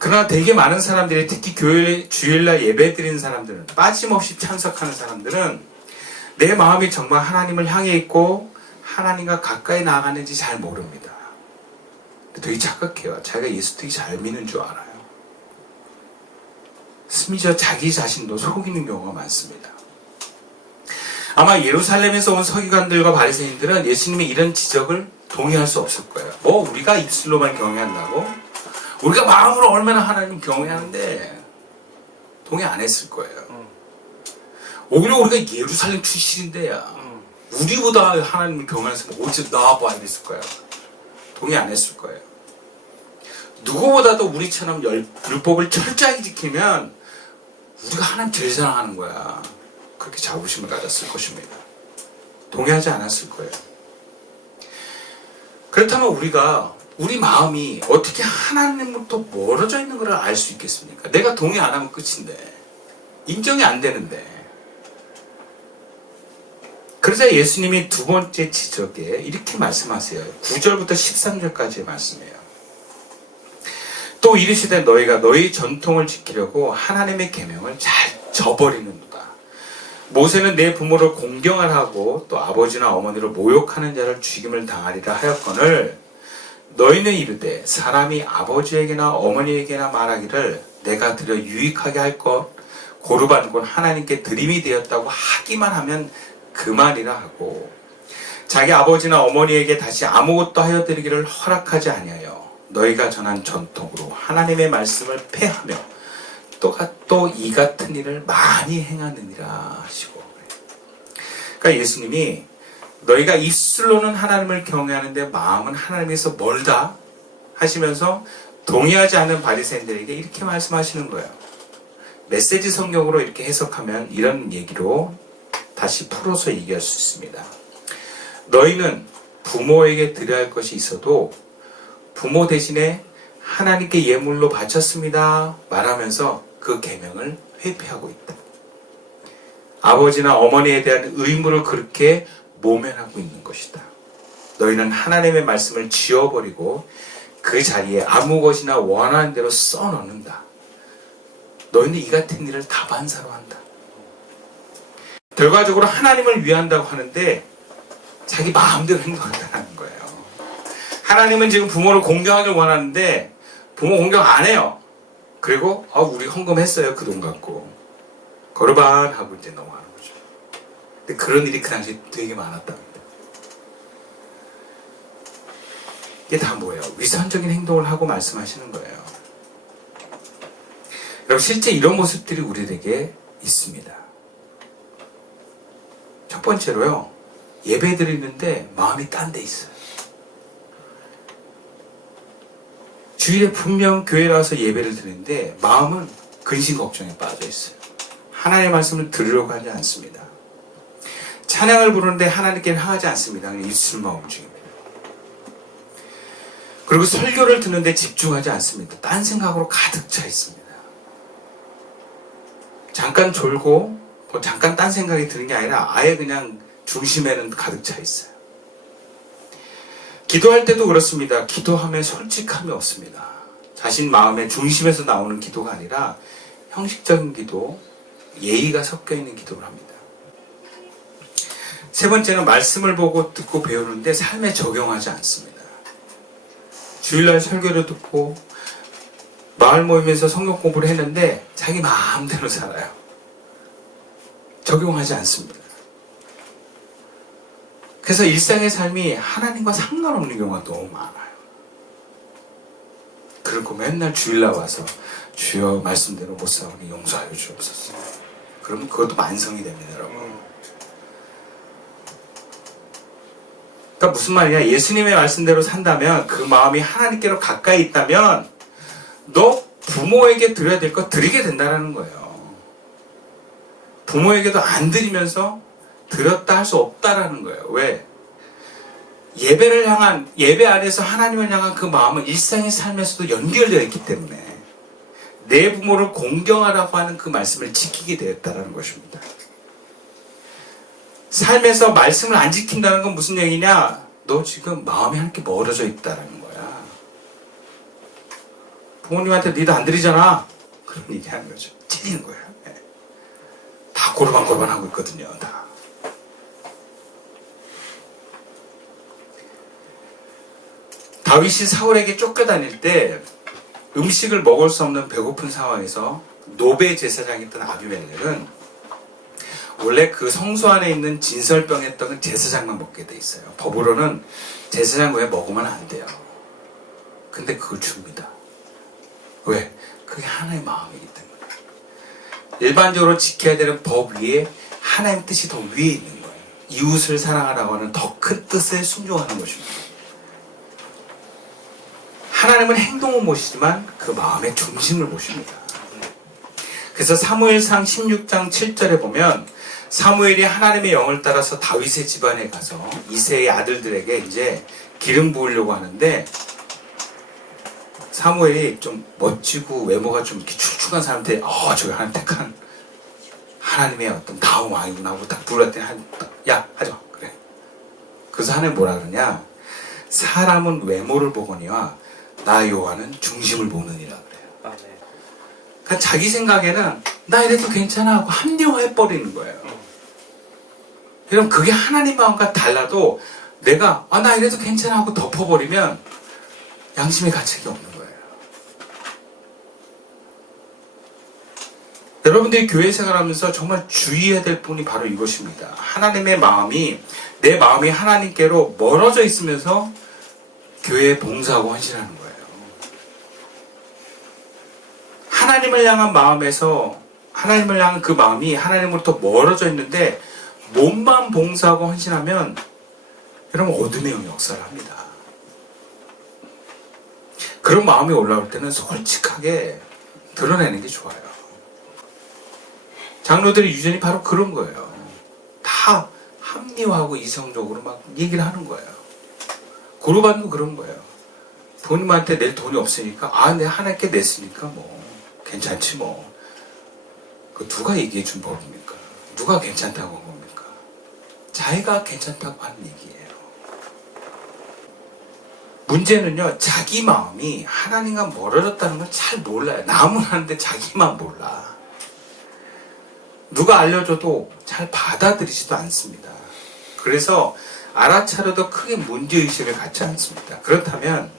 그러나 되게 많은 사람들이, 특히 교회 주일날 예배 드리는 사람들은, 빠짐없이 참석하는 사람들은 내 마음이 정말 하나님을 향해 있고 하나님과 가까이 나아가는지 잘 모릅니다. 되게 착각해요. 자기가 예수 되게 잘 믿는 줄 알아요. 심지어 자기 자신도 속이는 경우가 많습니다. 아마 예루살렘에서 온 서기관들과 바리새인들은 예수님의 이런 지적을 동의할 수 없을 거예요. 뭐 우리가 입술로만 경외한다고? 우리가 마음으로 얼마나 하나님 경외하는데 동의 안 했을 거예요. 오히려 우리가 예루살렘 출신인데야 우리보다 하나님을 경외하는 사람 어디서 나와봐 이랬을 거예요. 동의 안 했을 거예요. 누구보다도 우리처럼 율법을 철저하게 지키면 우리가 하나님 제일 사랑하는 거야. 그렇게 자부심을 가졌을 것입니다. 동의하지 않았을 거예요. 그렇다면 우리 마음이 어떻게 하나님부터 멀어져 있는 걸 알 수 있겠습니까? 내가 동의 안 하면 끝인데, 인정이 안 되는데. 그래서 예수님이 두 번째 지적에 이렇게 말씀하세요. 9절부터 13절까지의 말씀이에요. 또 이르시되 너희가 너희 전통을 지키려고 하나님의 계명을 잘 저버리는도다. 모세는 내 부모를 공경하라 하고 또 아버지나 어머니를 모욕하는 자를 죽임을 당하리라 하였거늘 너희는 이르되 사람이 아버지에게나 어머니에게나 말하기를 내가 드려 유익하게 할 것 고르반 곧 하나님께 드림이 되었다고 하기만 하면 그만이라 하고 자기 아버지나 어머니에게 다시 아무것도 하여 드리기를 허락하지 아니하여 너희가 전한 전통으로 하나님의 말씀을 폐하며 또 이 같은 일을 많이 행하느니라 하시고. 그러니까 예수님이 너희가 입술로는 하나님을 경외하는데 마음은 하나님에서 멀다 하시면서 동의하지 않는 바리새인들에게 이렇게 말씀하시는 거예요. 메시지 성경으로 이렇게 해석하면 이런 얘기로 다시 풀어서 얘기할 수 있습니다. 너희는 부모에게 드려야 할 것이 있어도 부모 대신에 하나님께 예물로 바쳤습니다 말하면서 그 계명을 회피하고 있다. 아버지나 어머니에 대한 의무를 그렇게 모면하고 있는 것이다. 너희는 하나님의 말씀을 지워버리고 그 자리에 아무 것이나 원하는 대로 써넣는다. 너희는 이 같은 일을 다반사로 한다. 결과적으로 하나님을 위한다고 하는데 자기 마음대로 행동한다는 거예요. 하나님은 지금 부모를 공경하길 원하는데 부모 공경 안 해요. 그리고 우리 헌금했어요. 그 돈 갖고. 거르반 하고 이제 넘어가는 거죠. 근데 그런 일이 그 당시에 되게 많았답니다. 이게 다 뭐예요? 위선적인 행동을 하고 말씀하시는 거예요. 여러분 실제 이런 모습들이 우리에게 있습니다. 첫 번째로요. 예배 드리는데 마음이 딴 데 있어요. 주일에 분명 교회 나와서 예배를 드리는데 마음은 근심 걱정에 빠져 있어요. 하나님의 말씀을 들으려고 하지 않습니다. 찬양을 부르는데 하나님께 향하지 않습니다. 그냥 입술만 움직입니다. 그리고 설교를 듣는데 집중하지 않습니다. 딴 생각으로 가득 차 있습니다. 잠깐 졸고 잠깐 딴 생각이 드는 게 아니라 아예 그냥 중심에는 가득 차 있어요. 기도할 때도 그렇습니다. 기도하면 솔직함이 없습니다. 자신 마음의 중심에서 나오는 기도가 아니라 형식적인 기도, 예의가 섞여 있는 기도를 합니다. 세 번째는 말씀을 보고 듣고 배우는데 삶에 적용하지 않습니다. 주일날 설교를 듣고 마을 모임에서 성경 공부를 했는데 자기 마음대로 살아요. 적용하지 않습니다. 그래서 일상의 삶이 하나님과 상관없는 경우가 너무 많아요. 그리고 맨날 주일날 와서 주여 말씀대로 못 살아오니 용서하여 주옵소서. 그러면 그것도 만성이 됩니다, 여러분. 그러니까 무슨 말이냐? 예수님의 말씀대로 산다면 그 마음이 하나님께로 가까이 있다면 너 부모에게 드려야 될 거 드리게 된다는 거예요. 부모에게도 안 드리면서 드렸다 할 수 없다라는 거예요. 왜? 예배 안에서 하나님을 향한 그 마음은 일상의 삶에서도 연결되어 있기 때문에 내 부모를 공경하라고 하는 그 말씀을 지키게 되었다는 것입니다. 삶에서 말씀을 안 지킨다는 건 무슨 얘기냐? 너 지금 마음이 하나님께 멀어져 있다는 거야. 부모님한테 니도 안 드리잖아. 그런 얘기 하는 거죠. 찔리는 거예요. 네. 다 고르반고르반 하고 있거든요. 다. 다윗이 사울에게 쫓겨다닐 때 음식을 먹을 수 없는 배고픈 상황에서 노베 제사장이었던 아비멜렉은 원래 그 성소 안에 있는 진설병의 떡은 제사장만 먹게 돼 있어요. 법으로는 제사장 외에 먹으면 안 돼요. 근데 그걸 줍니다. 왜? 그게 하나의 마음이기 때문에. 일반적으로 지켜야 되는 법 위에 하나님의 뜻이 더 위에 있는 거예요. 이웃을 사랑하라고 하는 더 큰 뜻에 순종하는 것입니다. 하나님은 행동을 모시지만 그 마음의 중심을 모십니다. 그래서 사무엘상 16장 7절에 보면 사무엘이 하나님의 영을 따라서 다윗의 집안에 가서 이새의 아들들에게 이제 기름 부으려고 하는데 사무엘이 좀 멋지고 외모가 좀 이렇게 축축한 사람한테 저기 하나님 택한 하나님의 어떤 다음 왕이구나 하고 딱 불렀더니 야 하지 마 그래. 그래서 하나님 뭐라 그러냐, 사람은 외모를 보거니와 나 여호와는 중심을 보느니라 그래요. 그러니까 자기 생각에는 나 이래도 괜찮아 하고 합리화해버리는 거예요. 그럼 그게 하나님 마음과 달라도 내가 나 이래도 괜찮아 하고 덮어버리면 양심의 가책이 없는 거예요. 여러분들이 교회 생활하면서 정말 주의해야 될 부분이 바로 이것입니다. 하나님의 마음이, 내 마음이 하나님께로 멀어져 있으면서 교회에 봉사하고 헌신하는 거예요. 하나님을 향한 마음에서, 하나님을 향한 그 마음이 하나님으로부터 멀어져 있는데 몸만 봉사하고 헌신하면 여러분 어둠의 역사를 합니다. 그런 마음이 올라올 때는 솔직하게 드러내는 게 좋아요. 장로들의 유전이 바로 그런 거예요. 다 합리화하고 이성적으로 막 얘기를 하는 거예요. 고르반도 그런 거예요. 부모님한테 낼 돈이 없으니까 내가 하나님께 냈으니까 뭐 괜찮지 뭐. 그 누가 얘기해 준 법입니까? 누가 괜찮다고 한 겁니까? 자기가 괜찮다고 하는 얘기예요. 문제는요, 자기 마음이 하나님과 멀어졌다는 걸 잘 몰라요. 남은 하는데 자기만 몰라. 누가 알려줘도 잘 받아들이지도 않습니다. 그래서 알아차려도 크게 문제의식을 갖지 않습니다. 그렇다면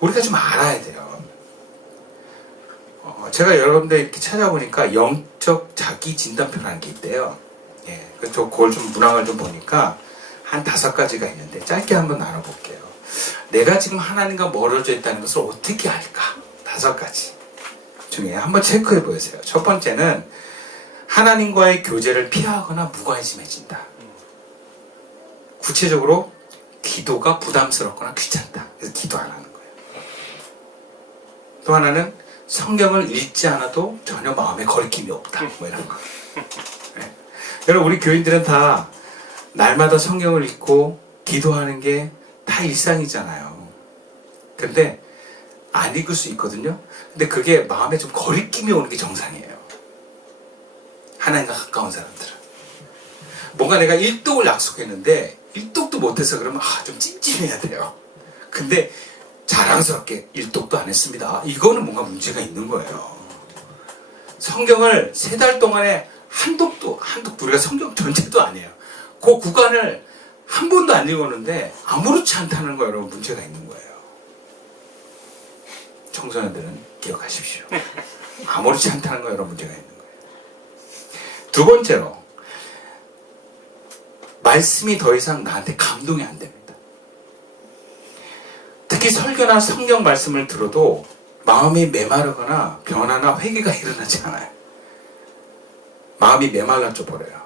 우리가 좀 알아야 돼요. 제가 여러분들 이렇게 찾아보니까 영적 자기 진단표라는 게 있대요. 예, 그래서 그걸 좀 문항을 좀 보니까 한 5가지가 있는데 짧게 한번 나눠볼게요. 내가 지금 하나님과 멀어져 있다는 것을 어떻게 알까? 5가지 중에 한번 체크해 보세요. 첫 번째는 하나님과의 교제를 피하거나 무관심해진다. 구체적으로 기도가 부담스럽거나 귀찮다. 그래서 기도 안 하는 거예요. 또 하나는 성경을 읽지 않아도 전혀 마음에 거리낌이 없다. 뭐 이런 거. 네. 여러분, 우리 교인들은 다 날마다 성경을 읽고 기도하는 게 다 일상이잖아요. 근데 안 읽을 수 있거든요. 근데 그게 마음에 좀 거리낌이 오는 게 정상이에요. 하나님과 가까운 사람들은. 뭔가 내가 1독을 약속했는데 1독도 못해서 그러면 좀 찜찜해야 돼요. 근데 자랑스럽게 1독도 안 했습니다. 이거는 뭔가 문제가 있는 거예요. 성경을 3달 동안에 한독 우리가 성경 전체도 아니에요. 그 구간을 한 번도 안 읽었는데 아무렇지 않다는 거 여러분 문제가 있는 거예요. 청소년들은 기억하십시오. 아무렇지 않다는 거 여러분 문제가 있는 거예요. 두 번째로, 말씀이 더 이상 나한테 감동이 안 됩니다. 특히 설교나 성경 말씀을 들어도 마음이 메마르거나 변화나 회개가 일어나지 않아요. 마음이 메말라져 버려요.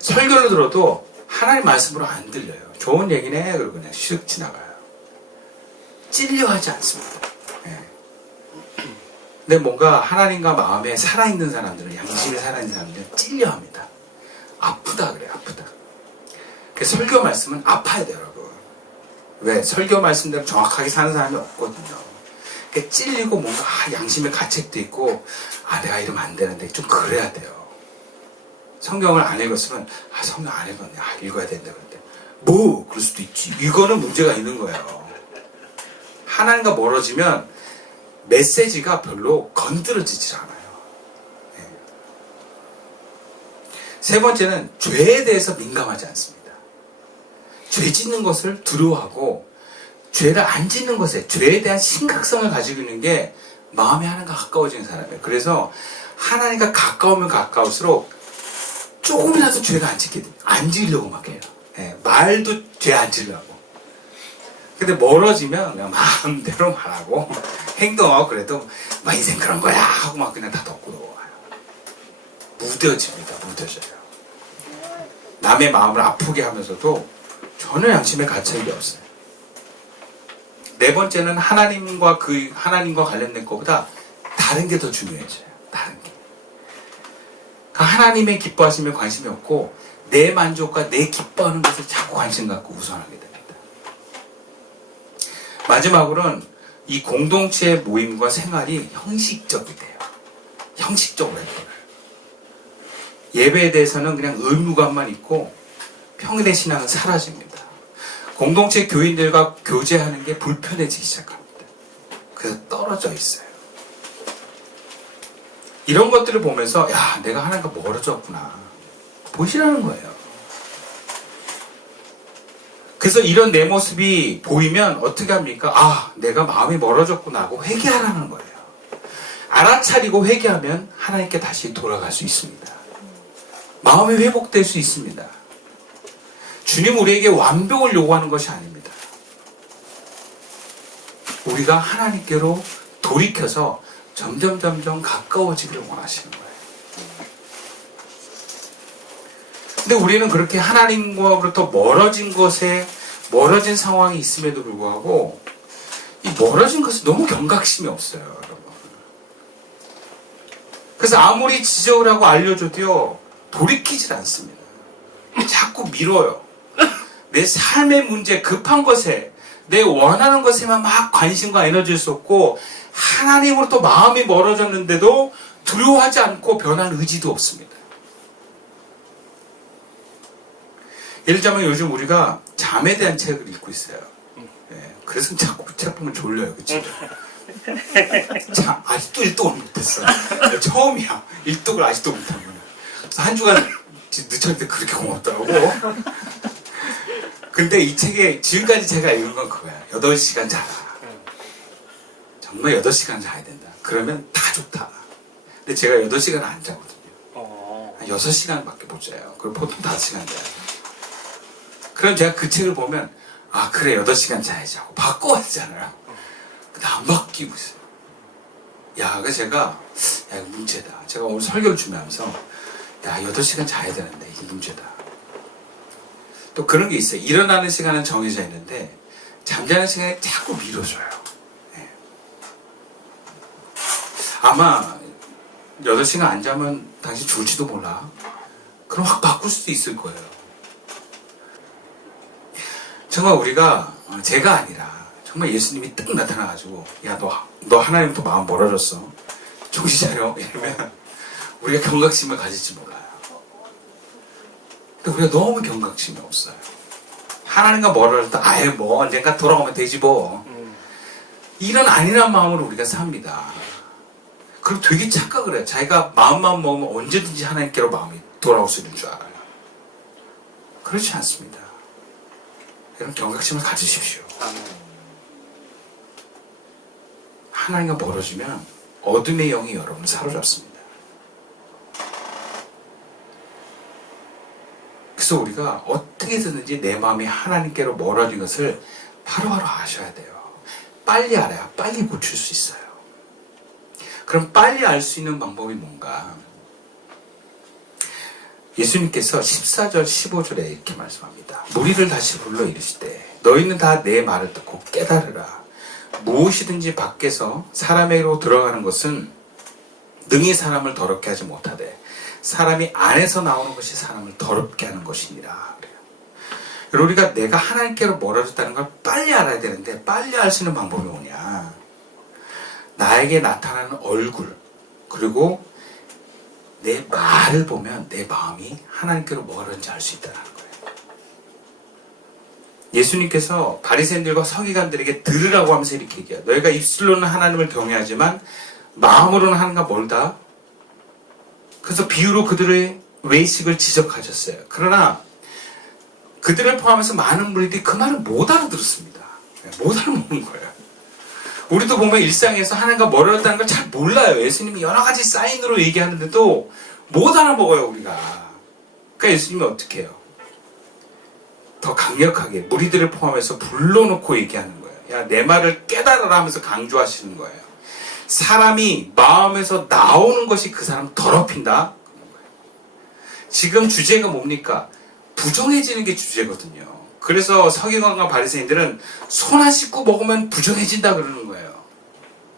설교를 들어도 하나님 말씀으로 안 들려요. 좋은 얘기네 그러고 그냥 슉 지나가요. 찔려하지 않습니다. 네. 근데 뭔가 하나님과 마음에 살아있는 사람들은, 양심에 살아있는 사람들은 찔려합니다. 아프다 그래요. 아프다. 그래서 설교 말씀은 아파야 돼요, 여러분. 왜? 설교 말씀대로 정확하게 사는 사람이 없거든요. 그러니까 찔리고 뭔가 양심의 가책도 있고 내가 이러면 안 되는데 좀 그래야 돼요. 성경을 안 읽었으면 성경 안 읽었네. 읽어야 된다 그런데 뭐 그럴 수도 있지. 이거는 문제가 있는 거예요. 하나님과 멀어지면 메시지가 별로 건드려지질 않아요. 네. 세 번째는 죄에 대해서 민감하지 않습니다. 죄 짓는 것을 두려워하고 죄를 안 짓는 것에 죄에 대한 심각성을 가지고 있는 게 마음이 하나님과 가까워지는 사람이에요. 그래서 하나님과 가까우면 가까울수록 조금이라도 죄를 안 지으려고 막 해요. 네, 말도 죄 안 지으려고. 근데 멀어지면 그냥 마음대로 말하고 행동하고 그래도 막 인생 그런 거야 하고 막 그냥 다 덮고 넘어가요. 무뎌집니다. 무뎌져요. 남의 마음을 아프게 하면서도 전혀 양심에 가책이 없어요. 네 번째는 하나님과 관련된 것보다 다른 게 더 중요해져요. 다른 게. 하나님의 기뻐하심에 관심이 없고 내 만족과 내 기뻐하는 것을 자꾸 관심 갖고 우선하게 됩니다. 마지막으로는 이 공동체의 모임과 생활이 형식적이 돼요. 형식적으로 해요. 예배에 대해서는 그냥 의무감만 있고 평일의 신앙은 사라집니다. 공동체 교인들과 교제하는 게 불편해지기 시작합니다. 그래서 떨어져 있어요. 이런 것들을 보면서 야, 내가 하나님과 멀어졌구나 보시라는 거예요. 그래서 이런 내 모습이 보이면 어떻게 합니까? 아, 내가 마음이 멀어졌구나 하고 회개하라는 거예요. 알아차리고 회개하면 하나님께 다시 돌아갈 수 있습니다. 마음이 회복될 수 있습니다. 주님 우리에게 완벽을 요구하는 것이 아닙니다. 우리가 하나님께로 돌이켜서 점점 가까워지기를 원하시는 거예요. 근데 우리는 그렇게 하나님과로부터 멀어진 상황이 있음에도 불구하고 이 멀어진 것에 너무 경각심이 없어요, 여러분. 그래서 아무리 지적을 하고 알려줘도요 돌이키질 않습니다. 자꾸 미뤄요. 내 삶의 문제, 급한 것에, 내 원하는 것에만 막 관심과 에너지를 쏟고 하나님으로부터 마음이 멀어졌는데도 두려워하지 않고 변할 의지도 없습니다. 예를 들자면 요즘 우리가 잠에 대한 책을 읽고 있어요. 그래서 자꾸 그 책 보면 졸려요. 그치? 자, 아직도 일독을 못했어. 처음이야. 일독을 아직도 못하면. 한 주간 늦췄는데 그렇게 고맙더라고. 근데 이 책에 지금까지 제가 읽은 건 그거야. 8시간 자라. 정말 8시간 자야 된다. 그러면 다 좋다. 근데 제가 8시간 안 자거든요. 한 6시간밖에 못 자요. 그리고 보통 5시간 자요. 그럼 제가 그 책을 보면 아 그래 8시간 자야지 하고 바꿔야 되잖아요. 근데 안 바뀌고 있어요. 야, 그래서 제가 야 이거 문제다. 제가 오늘 설교를 준비하면서 야 8시간 자야 되는데 이게 문제다. 또 그런 게 있어요. 일어나는 시간은 정해져 있는데 잠자는 시간이 자꾸 미뤄져요. 네. 아마 8시간 안 자면 당신 죽을지도 몰라. 그럼 확 바꿀 수도 있을 거예요. 정말 우리가 제가 아니라 정말 예수님이 딱 나타나가지고 야 너 하나님부터 마음 멀어졌어. 정신 차려. 이러면 우리가 경각심을 가질지 몰라요. 근데 우리가 너무 경각심이 없어요. 하나님과 멀어졌다. 아예 뭐 언젠가 돌아오면 되지 뭐. 이런 안일한 마음으로 우리가 삽니다. 그리고 되게 착각을 해요. 자기가 마음만 먹으면 언제든지 하나님께로 마음이 돌아올 수 있는 줄 알아요. 그렇지 않습니다. 여러분 경각심을 가지십시오. 하나님과 멀어지면 어둠의 영이 여러분을 사로잡습니다. 그래서 우리가 어떻게든지 내 마음이 하나님께로 멀어진 것을 바로바로 아셔야 돼요. 빨리 알아야 빨리 고칠 수 있어요. 그럼 빨리 알 수 있는 방법이 뭔가? 예수님께서 14절 15절에 이렇게 말씀합니다. 무리를 다시 불러 이르시되 너희는 다 내 말을 듣고 깨달으라. 무엇이든지 밖에서 사람에게로 들어가는 것은 능히 사람을 더럽게 하지 못하되 사람이 안에서 나오는 것이 사람을 더럽게 하는 것이니라. 그래요. 우리가 내가 하나님께로 멀어졌다는 걸 빨리 알아야 되는데 빨리 알 수 있는 방법이 뭐냐? 나에게 나타나는 얼굴 그리고 내 말을 보면 내 마음이 하나님께로 멀어졌는지 알 수 있다는 거예요. 예수님께서 바리새인들과 서기관들에게 들으라고 하면서 이렇게 얘기해요. 너희가 입술로는 하나님을 경외하지만 마음으로는 하나님과 멀다. 그래서 비유로 그들의 외식을 지적하셨어요. 그러나 그들을 포함해서 많은 무리들이 그 말을 못 알아들었습니다. 못 알아먹는 거예요. 우리도 보면 일상에서 하나님과 멀어졌다는 걸 잘 몰라요. 예수님이 여러 가지 사인으로 얘기하는데도 못 알아먹어요, 우리가. 그러니까 예수님이 어떻게 해요? 더 강력하게 무리들을 포함해서 불러놓고 얘기하는 거예요. 야, 내 말을 깨달아라 하면서 강조하시는 거예요. 사람이 마음에서 나오는 것이 그 사람 더럽힌다. 지금 주제가 뭡니까? 부정해지는 게 주제거든요. 그래서 서기관과 바리새인들은 손 안 씻고 먹으면 부정해진다 그러는 거예요.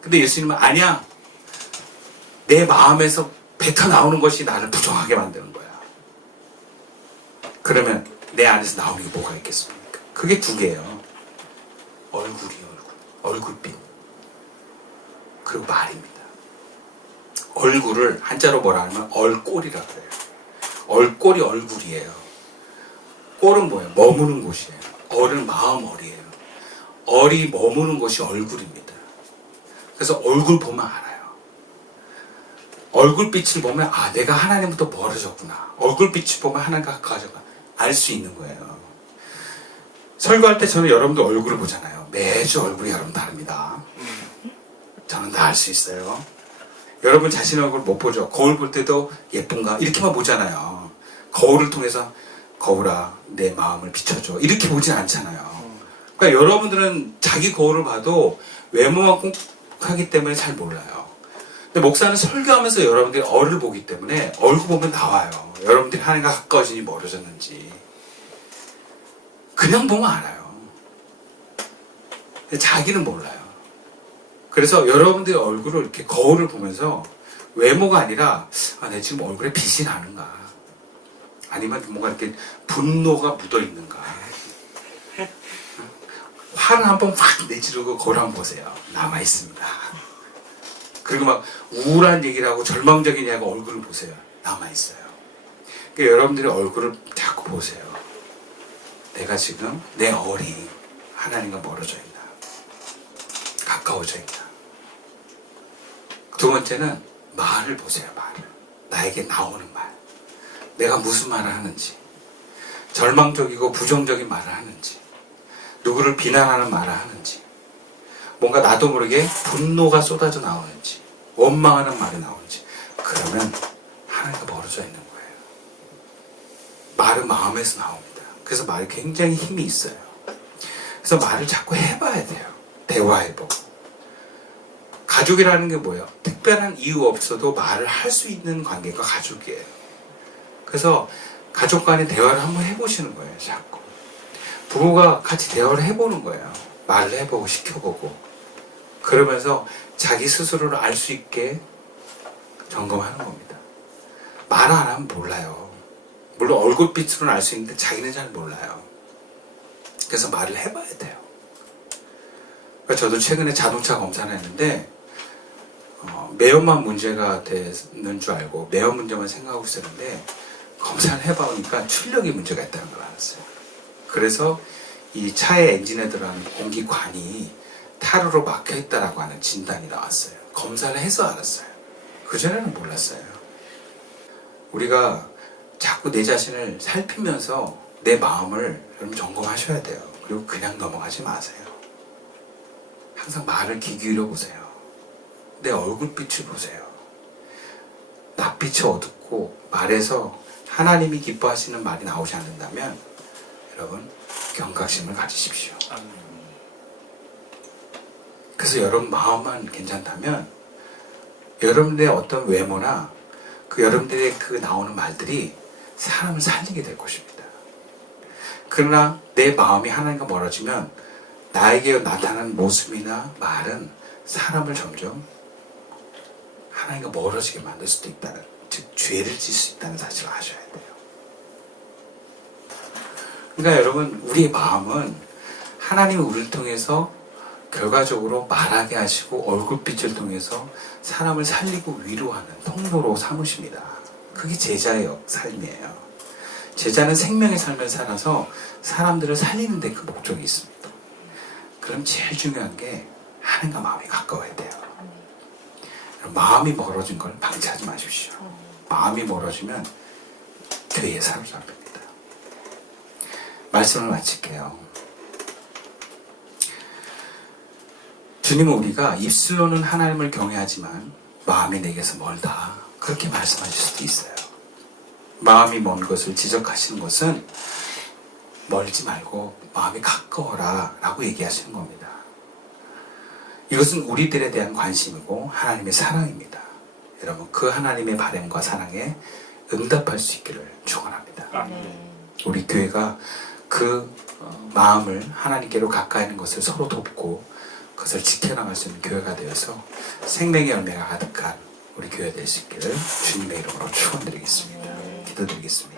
근데 예수님은 아니야. 내 마음에서 뱉어 나오는 것이 나를 부정하게 만드는 거야. 그러면 내 안에서 나오는 게 뭐가 있겠습니까? 그게 두 개예요. 얼굴빛. 그리고 말입니다. 얼굴을 한자로 뭐라 하면 얼꼴이라고 해요. 얼꼴이 얼굴이에요. 꼴은 뭐예요? 머무는 곳이에요. 얼은 마음얼이에요. 얼이 머무는 곳이 얼굴입니다. 그래서 얼굴 보면 알아요. 얼굴빛을 보면 아 내가 하나님부터 멀어졌구나. 얼굴빛을 보면 하나님과 가까워졌구나. 알 수 있는 거예요. 설교할 때 저는 여러분들 얼굴을 보잖아요. 매주 얼굴이 여러분 다릅니다. 저는 다 알 수 있어요. 여러분 자신의 얼굴 못 보죠. 거울 볼 때도 예쁜가? 이렇게만 보잖아요. 거울을 통해서 거울아 내 마음을 비춰줘. 이렇게 보진 않잖아요. 그러니까 여러분들은 자기 거울을 봐도 외모만 꼭 하기 때문에 잘 몰라요. 근데 목사는 설교하면서 여러분들이 얼을 보기 때문에 얼굴 보면 나와요. 여러분들이 하나님과 가까워지니 멀어졌는지. 그냥 보면 알아요. 근데 자기는 몰라요. 그래서 여러분들의 얼굴을 이렇게 거울을 보면서 외모가 아니라 아, 내 지금 얼굴에 빛이 나는가 아니면 뭔가 이렇게 분노가 묻어 있는가 화를 한번 확 내지르고 거울 한번 보세요. 남아 있습니다. 그리고 막 우울한 얘기를 하고 절망적인 얘기하고 얼굴을 보세요. 남아 있어요. 그러니까 여러분들의 얼굴을 자꾸 보세요. 내가 지금 내 얼이 하나님과 멀어져 있나 가까워져 있나. 두 번째는 말을 보세요. 말을. 나에게 나오는 말. 내가 무슨 말을 하는지. 절망적이고 부정적인 말을 하는지. 누구를 비난하는 말을 하는지. 뭔가 나도 모르게 분노가 쏟아져 나오는지. 원망하는 말이 나오는지. 그러면 하나님과 멀어져 있는 거예요. 말은 마음에서 나옵니다. 그래서 말이 굉장히 힘이 있어요. 그래서 말을 자꾸 해봐야 돼요. 대화해보고. 가족이라는 게 뭐예요? 특별한 이유 없어도 말을 할 수 있는 관계가 가족이에요. 그래서 가족 간의 대화를 한번 해보시는 거예요. 자꾸. 부부가 같이 대화를 해보는 거예요. 말을 해보고 시켜보고. 그러면서 자기 스스로를 알 수 있게 점검하는 겁니다. 말 안 하면 몰라요. 물론 얼굴빛으로는 알 수 있는데 자기는 잘 몰라요. 그래서 말을 해봐야 돼요. 그러니까 저도 최근에 자동차 검사를 했는데 매연만 문제가 되는 줄 알고 매연 문제만 생각하고 있었는데 검사를 해보니까 출력이 문제가 있다는 걸 알았어요. 그래서 이 차의 엔진에 들어가는 공기관이 타르로 막혀있다라고 하는 진단이 나왔어요. 검사를 해서 알았어요. 그전에는 몰랐어요. 우리가 자꾸 내 자신을 살피면서 내 마음을 여러분 점검하셔야 돼요. 그리고 그냥 넘어가지 마세요. 항상 말을 귀 기울여 보세요. 내 얼굴빛을 보세요. 낯빛이 어둡고 말에서 하나님이 기뻐하시는 말이 나오지 않는다면 여러분 경각심을 가지십시오. 그래서 여러분 마음만 괜찮다면 여러분들의 어떤 외모나 그 여러분들의 그 나오는 말들이 사람을 살리게 될 것입니다. 그러나 내 마음이 하나님과 멀어지면 나에게 나타나는 모습이나 말은 사람을 점점 하나님과 멀어지게 만들 수도 있다는, 즉 죄를 질 수 있다는 사실을 아셔야 돼요. 그러니까 여러분 우리의 마음은 하나님이 우리를 통해서 결과적으로 말하게 하시고 얼굴빛을 통해서 사람을 살리고 위로하는 통로로 삼으십니다. 그게 제자의 삶이에요. 제자는 생명의 삶을 살아서 사람들을 살리는 데 그 목적이 있습니다. 그럼 제일 중요한 게 하나님과 마음이 가까워야 돼요. 마음이 멀어진 걸 방치하지 마십시오. 마음이 멀어지면 죄에 사로잡힙니다. 말씀을 마칠게요. 주님은 우리가 입술로는 하나님을 경외하지만 마음이 내게서 멀다, 그렇게 말씀하실 수도 있어요. 마음이 먼 것을 지적하시는 것은 멀지 말고 마음이 가까워라 라고 얘기하시는 겁니다. 이것은 우리들에 대한 관심이고 하나님의 사랑입니다. 여러분, 그 하나님의 바람과 사랑에 응답할 수 있기를 축원합니다. 우리 교회가 그 마음을 하나님께로 가까이 하는 것을 서로 돕고 그것을 지켜나갈 수 있는 교회가 되어서 생명의 열매가 가득한 우리 교회 될 수 있기를 주님의 이름으로 축원드리겠습니다. 기도드리겠습니다.